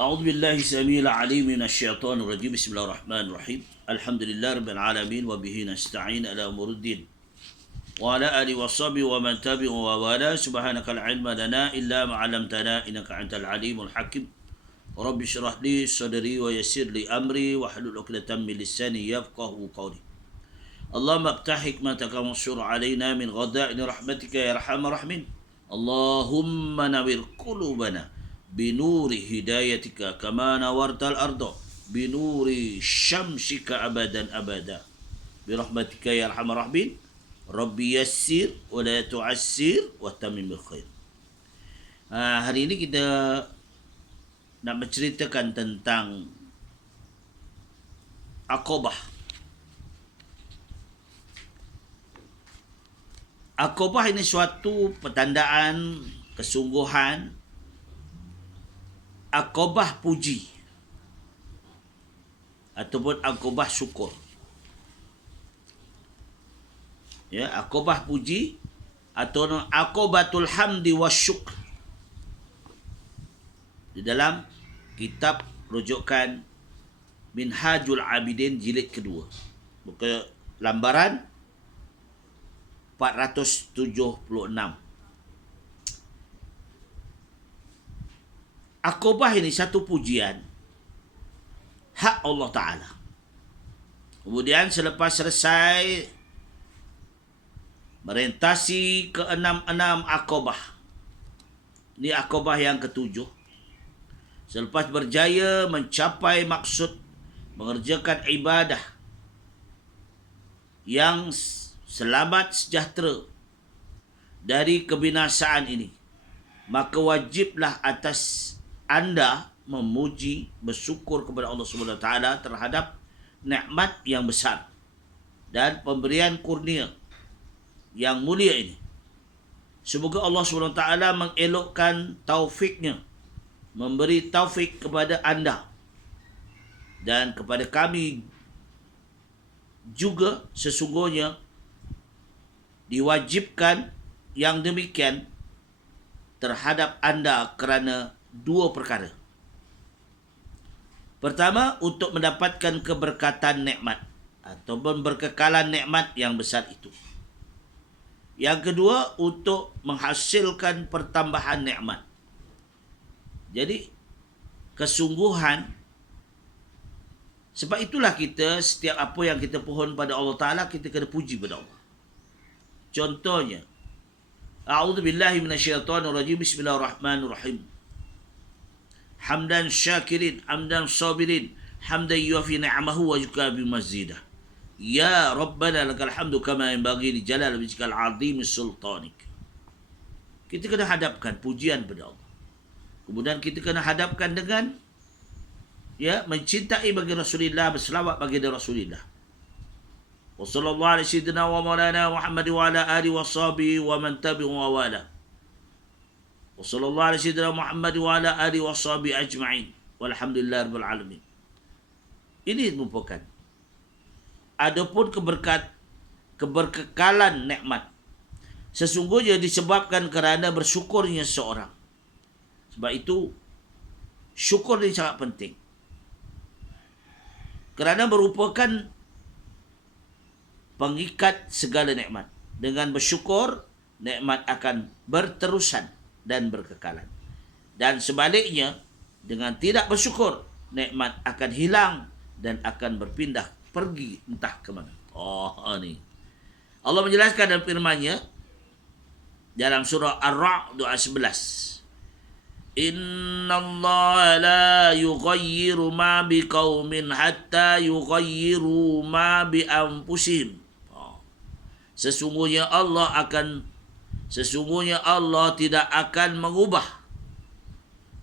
أعوذ بالله السميع العليم من الشيطان الرجيم. بسم الله الرحمن الرحيم. الحمد لله رب العالمين وبه نستعين على أمور الدين وعلى آله وصحبه ومن تبعه ووالاه. سبحانك لا علم لنا إلا ما علمتنا إنك أنت العليم الحكيم. رب اشرح لي صدري ويسر لي أمري واحلل عقدة من لساني يفقهوا قولي. اللهم افتح حكمتك وانشر علينا من غدائن رحمتك يا أرحم الراحمين. اللهم نور قلوبنا بنور هدايتك كما نورت الأرض بنور شمسك أبدا أبدا برحمتك يا أرحم الراحمين. Rabbi yassir wa la tu'assir wa tamim bil khair. Hari ini kita nak menceritakan tentang Aqabah. Aqabah ini suatu pertandaan kesungguhan, Aqabah puji ataupun Aqabah syukur. Ya, Aqabah puji atau Aqabatul hamdi wasyukr. Di dalam kitab rujukan Minhajul Abidin jilid kedua, buku lambaran 476. Aqabah ini satu pujian hak Allah Ta'ala. Kemudian selepas selesai merentasi ke-6 Aqabah, ini Aqabah yang ke-7, selepas berjaya mencapai maksud mengerjakan ibadah yang selamat sejahtera dari kebinasaan ini, maka wajiblah atas anda memuji, bersyukur kepada Allah Subhanahu Wa Taala terhadap nikmat yang besar dan pemberian kurnia yang mulia ini. Semoga Allah SWT mengelokkan taufiknya, memberi taufik kepada anda dan kepada kami juga. Sesungguhnya diwajibkan yang demikian terhadap anda kerana dua perkara. Pertama, untuk mendapatkan keberkatan nikmat ataupun berkekalan nikmat yang besar itu. Yang kedua, untuk menghasilkan pertambahan nikmat. Jadi, kesungguhan. Sebab itulah kita, setiap apa yang kita pohon pada Allah Ta'ala, kita kena puji pada Allah. Contohnya, A'udzubillahi minasyaitonirrajim. Bismillahirrahmanirrahim. Hamdan syakirin, hamdan sabirin, hamdan yuafi ni'amahu wa yukabi mazidah. Ya Rabbana lakal hamdu kama yanbaghi li jalal wajhikal azim sultanik. Kita kena hadapkan pujian pada Allah. Kemudian kita kena hadapkan dengan mencintai bagi Rasulullah, berselawat bagi Rasulullah. Wa sallallahu alaihi sayyidina wa maulana Muhammad wa ala alihi wa sahbihi wa man tabi'ahu wa wala. Wa sallallahu alaihi sayyidina Muhammad wa ala alihi wa sahbihi ajma'in. Walhamdulillahi rabbil alamin. Ini merupakan adapun keberkekalan nikmat sesungguhnya disebabkan kerana bersyukurnya seorang. Sebab itu syukur ini sangat penting, kerana merupakan pengikat segala nikmat. Dengan bersyukur, nikmat akan berterusan dan berkekalan. Dan sebaliknya, dengan tidak bersyukur, nikmat akan hilang dan akan berpindah pergi entah ke mana. Ni Allah menjelaskan dalam firman-Nya dalam surah Ar-Ra'd ayat 11. Innallaha la yughayyiru ma biqaumin hatta yughayyiru ma bi anfusihim. Sesungguhnya Allah tidak akan mengubah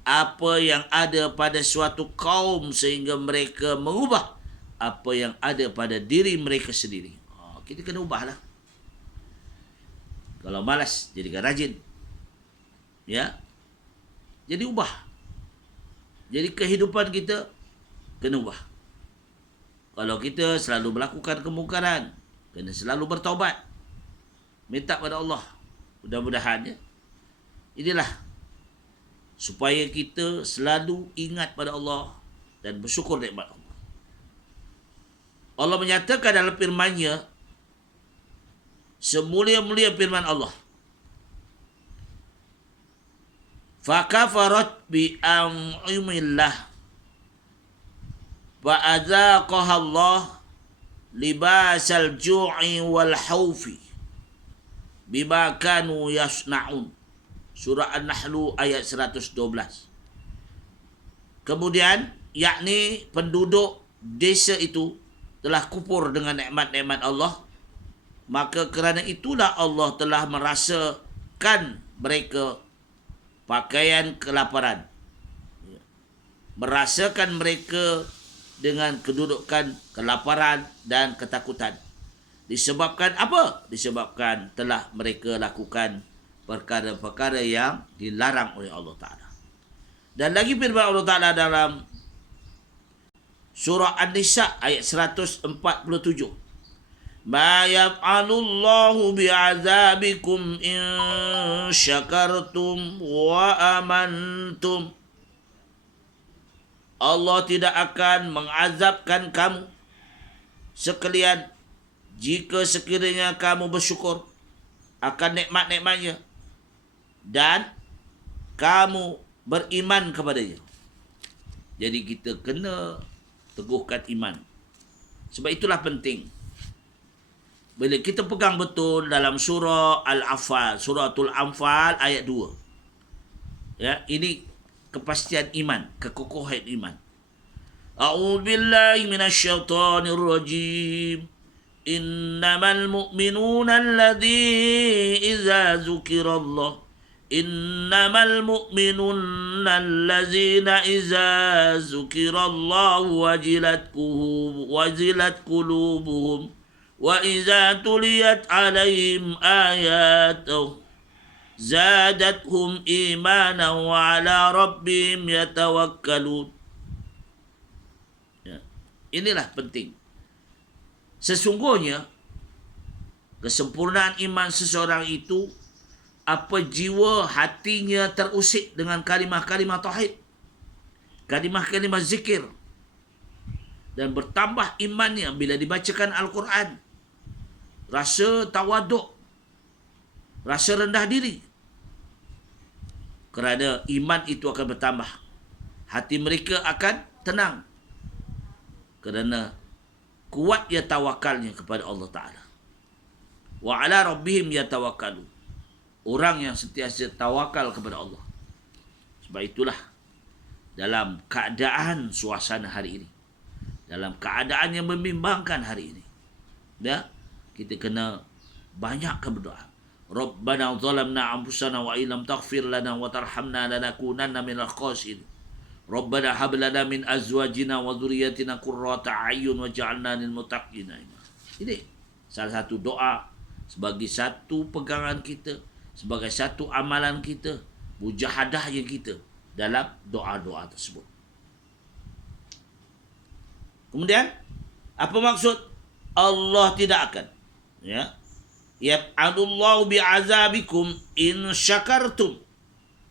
apa yang ada pada suatu kaum sehingga mereka mengubah apa yang ada pada diri mereka sendiri. Kita kena ubahlah. Kalau malas, jadikan rajin. Ya. Jadi ubah. Jadi kehidupan kita kena ubah. Kalau kita selalu melakukan kemungkaran, kena selalu bertaubat. Minta pada Allah. Mudah-mudahan inilah supaya kita selalu ingat pada Allah dan bersyukur nikmat Allah. Allah menyatakan dalam firman-Nya, semulia-mulia firman Allah, fakafarat bi an'amillah wa adzaqaha Allah libasal ju'i wal khaufi bima kanu yasna'un. Surah An-Nahl ayat 112. Kemudian, yakni penduduk desa itu telah kufur dengan nikmat-nikmat Allah, maka kerana itulah Allah telah merasakan mereka pakaian kelaparan. Merasakan mereka dengan kedudukan kelaparan dan ketakutan. Disebabkan apa? Disebabkan telah mereka lakukan perkara-perkara yang dilarang oleh Allah Ta'ala. Dan lagi firman Allah Ta'ala dalam surah An-Nisa ayat 147. Ma yaf'alullahu bi'azabikum in syakartum wa amantum. Allah tidak akan mengazabkan kamu sekalian jika sekiranya kamu bersyukur akan nikmat-nikmat-Nya dan kamu beriman kepada-Nya. Jadi kita kena teguhkan iman. Sebab itulah penting. Bila kita pegang betul dalam surah Al-Anfal, suratul Anfal ayat 2. Ya, ini kepastian iman, kekokohan iman. A'udzu billahi minasyaitonir rajim. Innamal mu'minuna alladzi idza dzukirallah Innamal mu'minuna allazina iza zukirallahu wajilat qulubuhum wa iza tuliyat alaihim ayatuh zadathum imanan wa ala rabbihim yatawakkalun. Ya. Inilah penting. Sesungguhnya kesempurnaan iman seseorang itu apa jiwa hatinya terusik dengan kalimah-kalimah tauhid, kalimah-kalimah zikir, dan bertambah imannya bila dibacakan Al-Quran, rasa tawaduk, rasa rendah diri, kerana iman itu akan bertambah, hati mereka akan tenang kerana kuatnya tawakalnya kepada Allah Ta'ala. Wa ala rabbihim yatawakkalun. Orang yang sentiasa tawakal kepada Allah. Sebab itulah dalam keadaan suasana hari ini, dalam keadaan yang membimbangkan hari ini, ya, kita kena banyakkan berdoa. Rabbana zalamna anfusana wa illam taghfir lana wa tarhamna lanakunanna minal khasirin. Rabbana hab lana min azwajina wa dhurriyyatina qurrata a'yun waj'alna lil muttaqina imama. Ini salah satu doa sebagai satu pegangan kita, sebagai satu amalan kita, mujahadahnya kita dalam doa-doa tersebut. Kemudian, apa maksud Allah tidak akan? Ya, yaf'alullahu bi'azabikum in syakartum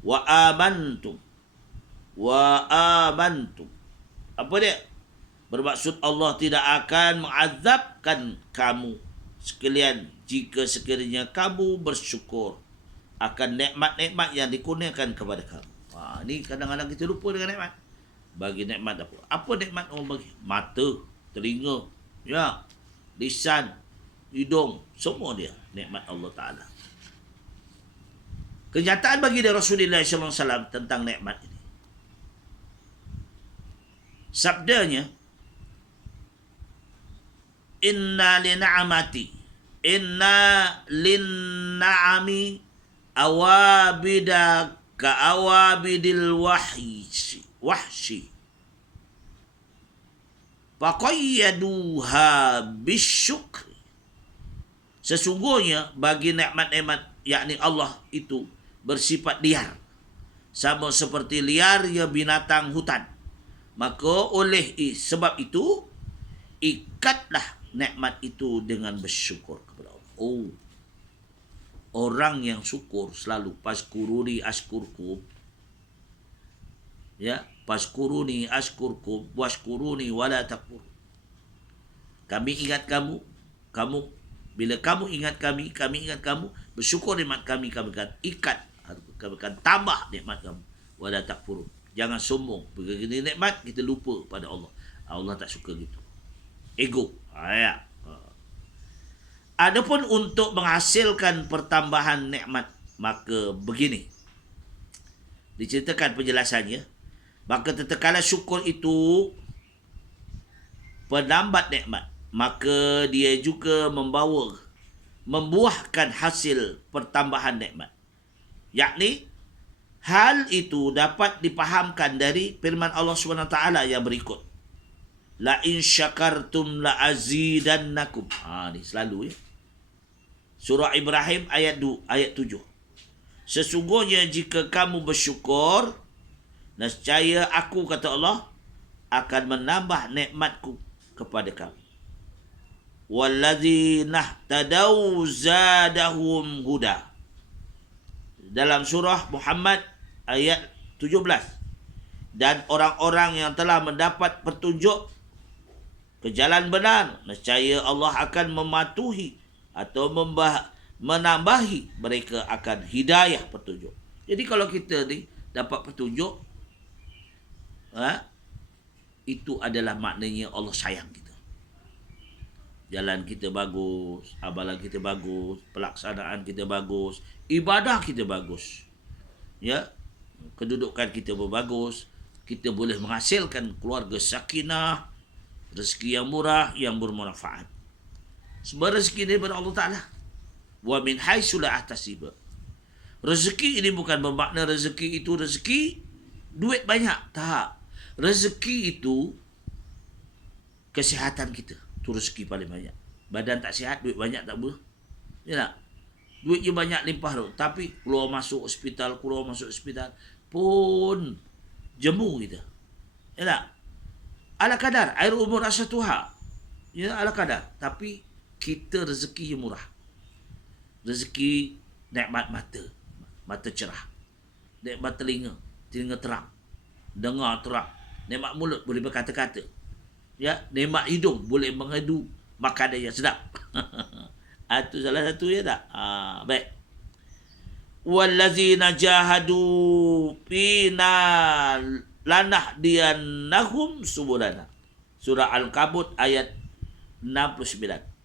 wa amantum. Wa amantum. Apa dia? Bermaksud Allah tidak akan mengazabkan kamu sekalian jika sekiranya kamu bersyukur akan nikmat-nikmat yang dikurniakan kepada kamu. Ini kadang-kadang kita lupa dengan nikmat. Bagi nikmat apa? Apa nikmat Allah bagi? Mata, telinga, ya, lisan, hidung, semua dia nikmat Allah Ta'ala. Kenyataan bagi Rasulullah SAW tentang nikmat ini. Sabdanya, inna linna'ami awabida ka'awabidil wahshi faqayyaduha bisyukri. Sesungguhnya bagi nikmat-nikmat, yakni Allah itu bersifat liar, sama seperti liarnya binatang hutan. Maka oleh sebab itu, ikatlah nikmat itu dengan bersyukur kepada Allah. Orang yang syukur selalu, paskuruni askurkum, Ya, fashkuruni ashkurkum washkuruni wala takfur. Kami ingat kamu, kamu bila kamu ingat kami ingat kamu, bersyukur nikmat kami akan ikat, kami akan tambah nikmat kamu. Wala takfur. Jangan sombong. Bila kita nikmat, kita lupa pada Allah. Allah tak suka gitu. Ego. Ya. Adapun untuk menghasilkan pertambahan nikmat, maka begini. Diceritakan penjelasannya. Maka tatkala syukur itu penambat nikmat, maka dia juga membuahkan hasil pertambahan nikmat. Yakni hal itu dapat dipahamkan dari firman Allah SWT yang berikut. La in syakartum la azidannakum. Ni selalu ya. Surah Ibrahim ayat 7. Sesungguhnya jika kamu bersyukur, nescaya aku, kata Allah, akan menambah nikmatku kepada kamu. Walladzina tadaw zadahum huda. Dalam surah Muhammad ayat 17. Dan orang-orang yang telah mendapat petunjuk ke jalan benar, nescaya Allah akan mematuhi atau menambahi mereka akan hidayah petunjuk. Jadi kalau kita ni dapat petunjuk, itu adalah maknanya Allah sayang kita. Jalan kita bagus, amalan kita bagus, pelaksanaan kita bagus, ibadah kita bagus. Ya, kedudukan kita bagus, kita boleh menghasilkan keluarga sakinah, rezeki yang murah, yang bermanfaat. Sebab rezeki daripada Allah Ta'ala. Wa min haitsu la ahtasib. Rezeki ini bukan bermakna rezeki itu rezeki duit banyak. Tak. Rezeki itu kesihatan kita. Itu rezeki paling banyak. Badan tak sihat, duit banyak tak boleh. Ya tak? Duit je banyak limpah tu. Tapi keluar masuk hospital pun jemu kita. Ya tak? Ala kadar. Air umur asatuha. Ya, ala kadar. Tapi kita rezeki yang murah. Rezeki nikmat mata. Mata cerah. Nikmat telinga. Telinga terang. Dengar terang. Nikmat mulut boleh berkata-kata. Ya, nikmat hidung boleh mengadu makanan yang sedap. Itu salah satu ya tak? Baik. Wallazina jahadu fina lanahdiyannahum subulana. Surah Al-Kabut ayat 69.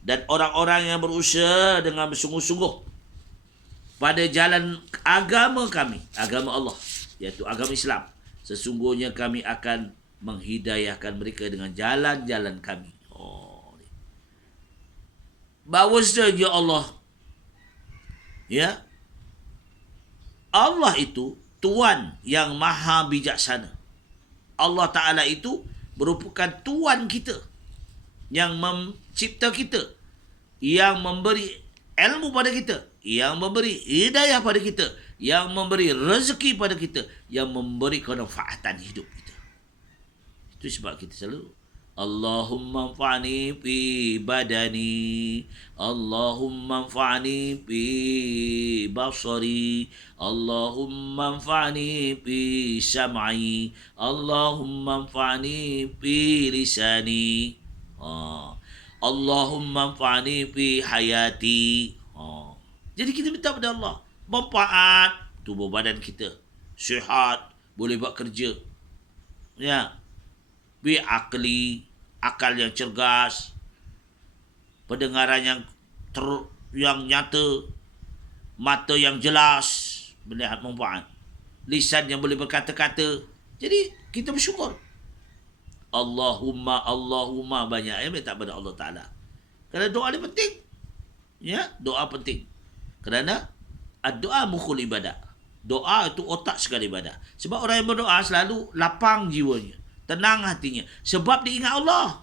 Dan orang-orang yang berusaha dengan bersungguh-sungguh pada jalan agama kami, agama Allah, iaitu agama Islam, sesungguhnya kami akan menghidayahkan mereka dengan jalan-jalan kami. Bahawa saja Allah, ya, Allah itu Tuan yang maha bijaksana. Allah Ta'ala itu merupakan Tuan kita yang mencipta kita, yang memberi ilmu pada kita, yang memberi hidayah pada kita, yang memberi rezeki pada kita, yang memberi kemanfaatan hidup kita. Itu sebab kita selalu Allahumma anfa'ni fi badani, Allahumma anfa'ni fi basari, Allahumma anfa'ni fi sam'i, Allahumma anfa'ni fi lisani, Allahumma anfa'ni fi hayati. Jadi kita minta pada Allah manfaat tubuh badan kita, sihat, boleh buat kerja. Ya. Bi akli, akal yang cergas, pendengaran yang nyata, mata yang jelas melihat manfaat, lisan yang boleh berkata-kata. Jadi kita bersyukur. Allahumma banyak minta pada Allah Ta'ala. Kerana doa ni penting. Ya, doa penting. Kerana doa mukhul ibadah. Doa itu otak sekali ibadah. Sebab orang yang berdoa selalu lapang jiwanya, tenang hatinya. Sebab dia ingat Allah.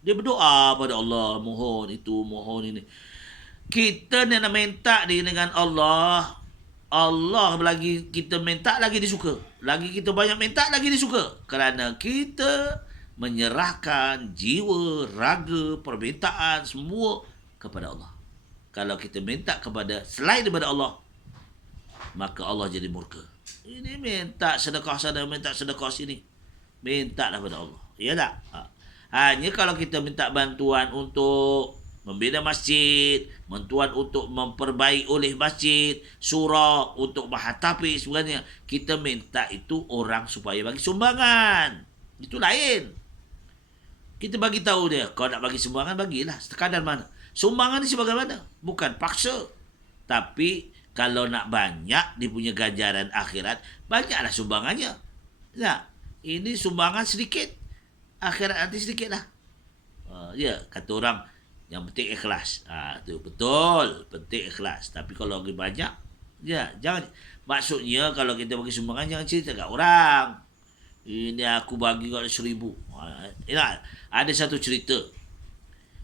Dia berdoa pada Allah, mohon itu, mohon ini. Kita nak minta dengan Allah, Allah lagi kita minta lagi disuka. Lagi kita banyak minta lagi disuka. Kerana kita menyerahkan jiwa, raga, permintaan semua kepada Allah. Kalau kita minta kepada selain daripada Allah, maka Allah jadi murka. Ini minta sedekah sana, minta sedekah sini. Mintalah pada Allah. Ya tak? Hanya kalau kita minta bantuan untuk membina masjid, bantuan untuk memperbaiki oleh masjid, surau untuk menghatapi sebenarnya, kita minta itu orang supaya bagi sumbangan. Itu lain. Kita bagi tahu dia, kau nak bagi sumbangan, bagilah. Sekadar mana. Sumbangan ni sebagaimana? Bukan paksa. Tapi kalau nak banyak dia punya ganjaran akhirat, banyaklah sumbangannya. Tak? Ini sumbangan sedikit, akhirat nanti sedikit lah. Ya, kata orang, yang penting ikhlas. Tu betul, penting ikhlas. Tapi kalau lagi banyak, ya jangan. Maksudnya kalau kita bagi sumbangan, jangan cerita kat orang. Ini aku bagi kau 1,000. Ada satu cerita.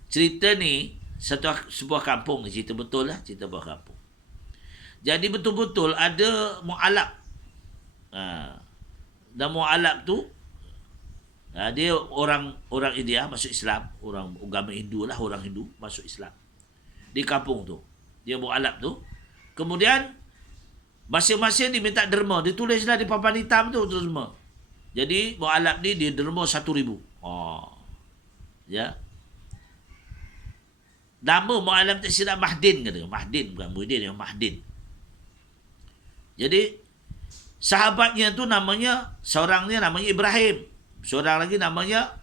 Cerita ni sebuah kampung ni, cerita betul lah, cerita sebuah kampung. Jadi betul-betul ada mu'alab. Dan mu'alab tu, dia orang India masuk Islam, orang agama Hindu lah, orang Hindu masuk Islam di kampung tu. Dia mu'alab tu. Kemudian masing-masing diminta derma, ditulislah di papan hitam tu derma. Jadi mu'alab ni dia derma 1,000. Ya. Nama mu'alab tak silap Mahdin kata. Mahdin bukan Muhyiddin, Mahdin. Jadi sahabatnya tu namanya, seorangnya namanya Ibrahim, seorang lagi namanya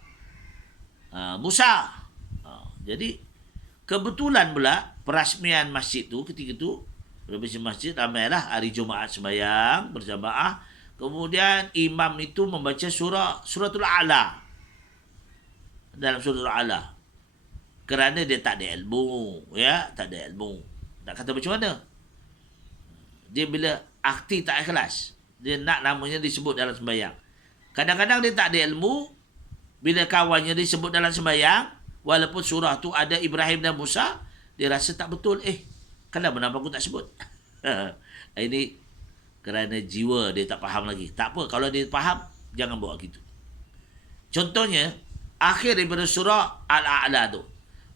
Musa. Jadi kebetulan pula perasmian masjid tu ketika tu, perasmian masjid ramailah hari Jumaat sembahyang berjamaah. Kemudian imam itu membaca suratul A'la. Dalam suratul A'la. Kerana dia tak ada ilmu, ya, tak ada ilmu. Tak kata macam mana? Dia bila akti tak ikhlas, dia nak namanya disebut dalam sembahyang. Kadang-kadang dia tak ada ilmu, bila kawannya disebut dalam sembahyang, walaupun surah tu ada Ibrahim dan Musa, dia rasa tak betul. Kenapa nama aku tak sebut? Ini kerana jiwa dia tak faham lagi. Tak apa, kalau dia faham, jangan buat gitu. Contohnya, akhir daripada surah Al-A'la tu.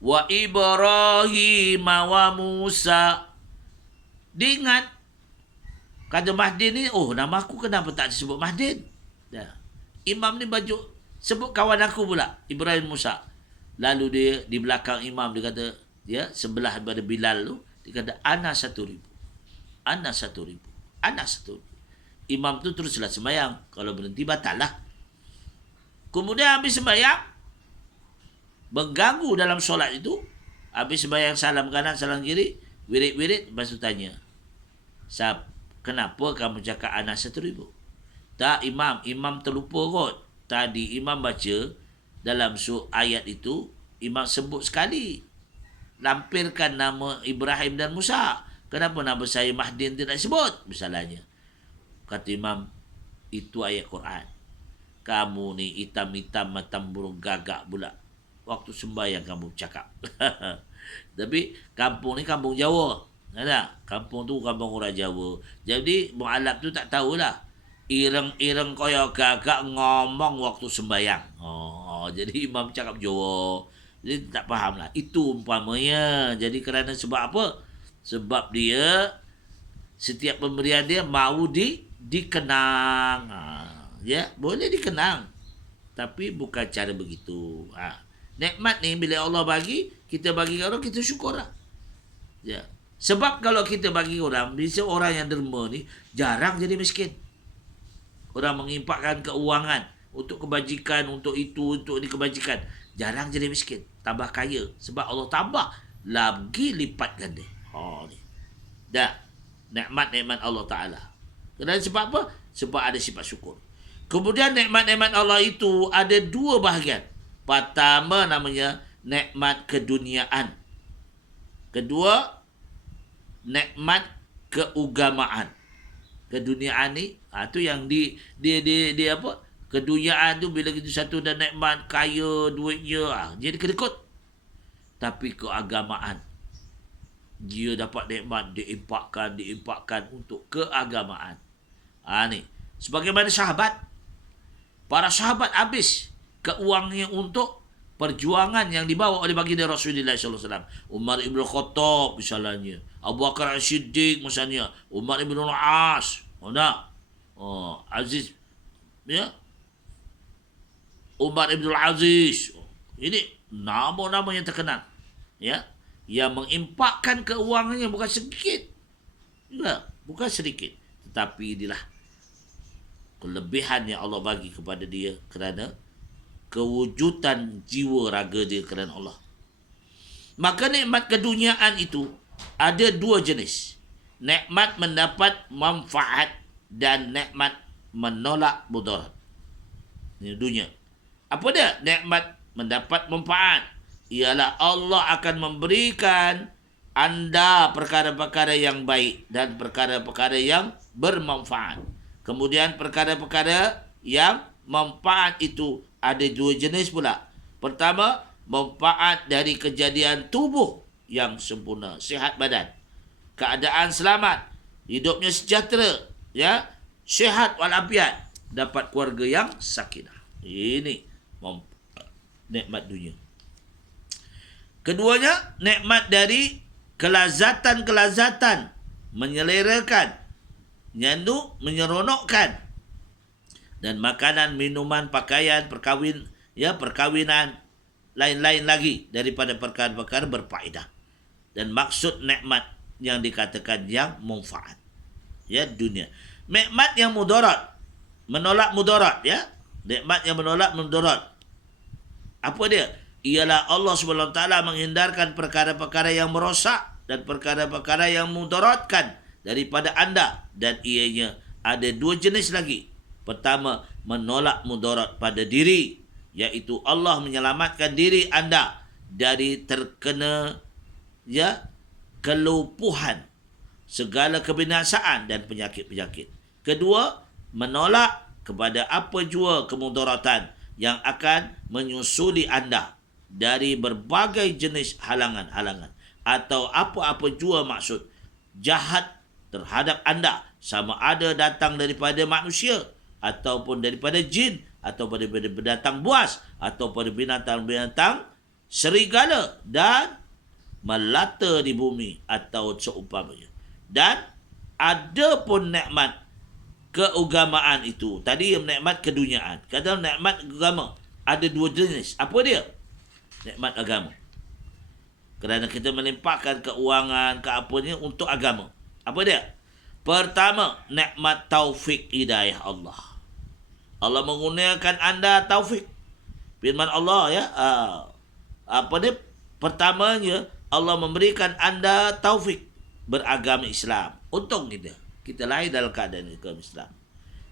Wa Ibrahim wa Musa. Dia ingat, kata Mahdin ni, nama aku kenapa tak disebut Mahdin? Imam ni baju sebut kawan aku pula, Ibrahim Musa. Lalu dia di belakang imam, dia kata, dia sebelah daripada Bilal tu, dia kata, ana 1,000. Ana 1,000. Ana 1,000. Imam tu teruslah sembahyang. Kalau berhenti, batal lah. Kemudian habis sembahyang, mengganggu dalam solat itu. Habis sembahyang salam kanan, salam kiri, wirid-wirid, lepas tu tanya, kenapa kamu cakap ana 1,000? Tak, imam terlupa kot. Tadi imam baca dalam ayat itu, imam sebut sekali, lampirkan nama Ibrahim dan Musa. Kenapa nama saya Mahdin tidak sebut? Misalnya. Kata imam, itu ayat Quran. Kamu ni hitam-hitam macam burung gagak pula. Waktu sembahyang kamu cakap. Tapi kampung ni kampung Jawa. Ada? Kampung tu kampung orang Jawa. Jadi mu'alab tu tak tahulah. Ireng-ireng kaya gagak ngomong waktu sembahyang. Jadi imam cakap Jawa. Jadi tak faham lah. Itu umpamanya. Jadi kerana sebab apa? Sebab dia, setiap pemberian dia mahu dikenang. Ya, boleh dikenang. Tapi bukan cara begitu. Nikmat ni bila Allah bagi, kita bagi orang, kita syukur lah. Ya. Sebab kalau kita bagi orang, bisa orang yang derma ni jarang jadi miskin. Orang mengimpakkan keuangan untuk kebajikan, untuk itu, untuk ini kebajikan. Jarang jadi miskin. Tambah kaya. Sebab Allah tambah lagi lipat ganda. Ni. Dah. Nikmat-nikmat Allah Ta'ala. Kenapa sebab apa? Sebab ada sifat syukur. Kemudian nikmat-nikmat Allah itu ada dua bahagian. Pertama namanya nikmat keduniaan. Kedua, nikmat keugamaan. Keduniaan ni, tu yang dia apa? Keduniaan tu bila kita satu dah nikmat, kaya, duitnya, jadi kedekut. Tapi keagamaan, dia dapat nikmat, diimpakkan untuk keagamaan. Ni. Sebagaimana sahabat, para sahabat habis keuangannya untuk perjuangan yang dibawa oleh baginda Rasulullah SAW. Umar ibn Khattab misalnya, Abu Bakar As-Siddiq misalnya, Umar ibn Al-As, Aziz, ya, Umar Ibn Aziz. Ini nama-nama yang terkenal, ya, yang mengimpakkan keuangannya bukan sedikit, ya, bukan sedikit, tetapi inilah kelebihan yang Allah bagi kepada dia kerana kewujudan jiwa raga dia kerana Allah. Maka nikmat keduniaan itu ada dua jenis. Nikmat mendapat manfaat dan nikmat menolak mudarat. Ini dunia. Apa dia? Nikmat mendapat manfaat. Ialah Allah akan memberikan anda perkara-perkara yang baik dan perkara-perkara yang bermanfaat. Kemudian perkara-perkara yang manfaat itu ada dua jenis pula. Pertama, manfaat dari kejadian tubuh yang sempurna, sihat badan, keadaan selamat, hidupnya sejahtera, ya, sihat walafiat, dapat keluarga yang sakinah. Ini nikmat dunia. Keduanya, nikmat dari kelazatan-kelazatan, menyelerakan, nyandu, menyeronokkan, dan makanan, minuman, pakaian, perkawinan, lain-lain lagi daripada perkara-perkara berfaedah. Dan maksud nikmat yang dikatakan yang manfaat, ya, dunia. Nikmat yang mudarat, menolak mudarat, ya. Nikmat yang menolak mudarat. Apa dia? Ialah Allah SWT menghindarkan perkara-perkara yang merosak dan perkara-perkara yang mudaratkan daripada anda. Dan ianya ada dua jenis lagi. Pertama, menolak mudarat pada diri, iaitu Allah menyelamatkan diri anda dari terkena, ya, kelumpuhan, segala kebinasaan dan penyakit-penyakit. Kedua, menolak kepada apa jua kemudaratan yang akan menyusuli anda dari berbagai jenis halangan-halangan atau apa-apa jua maksud jahat terhadap anda, sama ada datang daripada manusia ataupun daripada jin atau daripada binatang buas atau pada binatang-binatang serigala dan melata di bumi atau seumpamanya. Dan ada pun nikmat keagamaan itu. Tadi nikmat keduniaan. Kadang nikmat agama ada dua jenis. Apa dia? Nikmat agama. Kerana kita melimpahkan keuangan, keapanya untuk agama. Apa dia? Pertama, nikmat taufik hidayah Allah. Allah menggunakan anda taufik. Firman Allah, ya, apa dia? Pertamanya, Allah memberikan anda taufik beragama Islam. Untung kita lahir dalam keadaan Islam.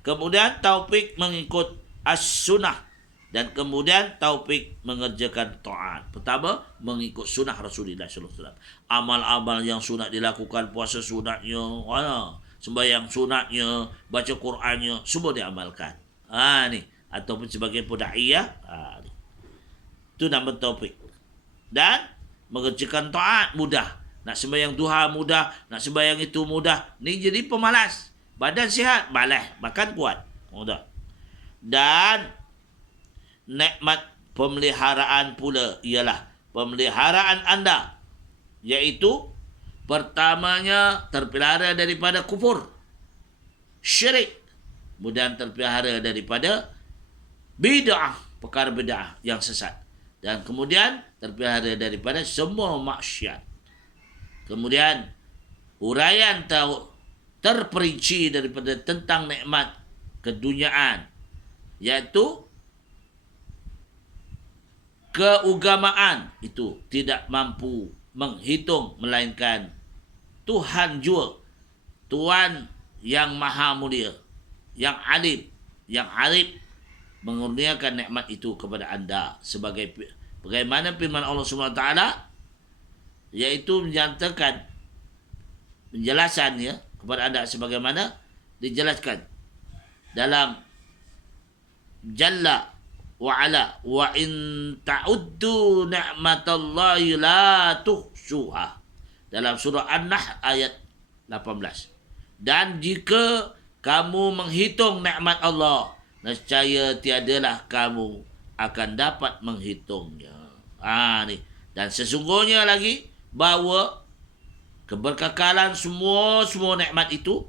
Kemudian taufik mengikut as-sunnah. Dan kemudian taufik mengerjakan taat. Pertama, mengikut sunnah Rasulullah SAW. Amal-amal yang sunat dilakukan, puasa sunatnya, sembahyang sunatnya, baca Qurannya, semua diamalkan. Ni. Ataupun sebagai poda'iyah. Itu nama taufik. Dan mengerjakan taat mudah. Nak sembahyang duha mudah, nak sembahyang itu mudah. Ni jadi pemalas. Badan sihat, malas. Makan kuat. Mudah. Dan nikmat pemeliharaan pula ialah pemeliharaan anda, iaitu pertamanya terpelihara daripada kufur, syirik, kemudian terpelihara daripada bid'ah, perkara bid'ah yang sesat, dan kemudian terpelihara daripada semua maksiat. Kemudian uraian terperinci daripada tentang nikmat keduniaan, iaitu keagamaan itu tidak mampu menghitung melainkan Tuhan jua, Tuhan yang maha mulia, yang alim, yang arif mengurniakan nikmat itu kepada anda sebagai bagaimana firman Allah SWT, iaitu menyatakan penjelasannya kepada anda sebagaimana dijelaskan dalam Jalla wa'ala wa in ta'uddu ni'matallahi la tuhsuha, dalam surah An-Nahl ayat 18. Dan jika kamu menghitung nikmat Allah, nescaya tiadalah kamu akan dapat menghitungnya. Ni. Dan sesungguhnya lagi bahawa keberkekalan semua nikmat itu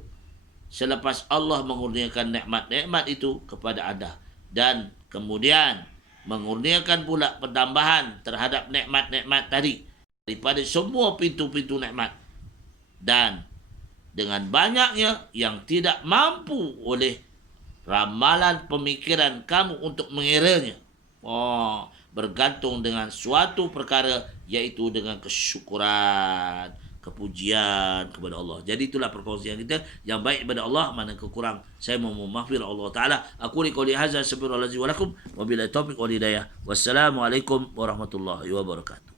selepas Allah mengurniakan nikmat-nikmat itu kepada anda, dan kemudian mengurniakan pula penambahan terhadap nikmat-nikmat tadi daripada semua pintu-pintu nikmat, dan dengan banyaknya yang tidak mampu oleh ramalan pemikiran kamu untuk mengiranya. Bergantung dengan suatu perkara, iaitu dengan kesyukuran, kepujian kepada Allah. Jadi itulah perkongsian kita yang baik kepada Allah, mana kekurang saya memohon maghfirah Allah Taala. Aku qouli hadza, astaghfirullahalazim wa lakum, wa billahi taufiq wal hidayah. Wassalamualaikum warahmatullahi wabarakatuh.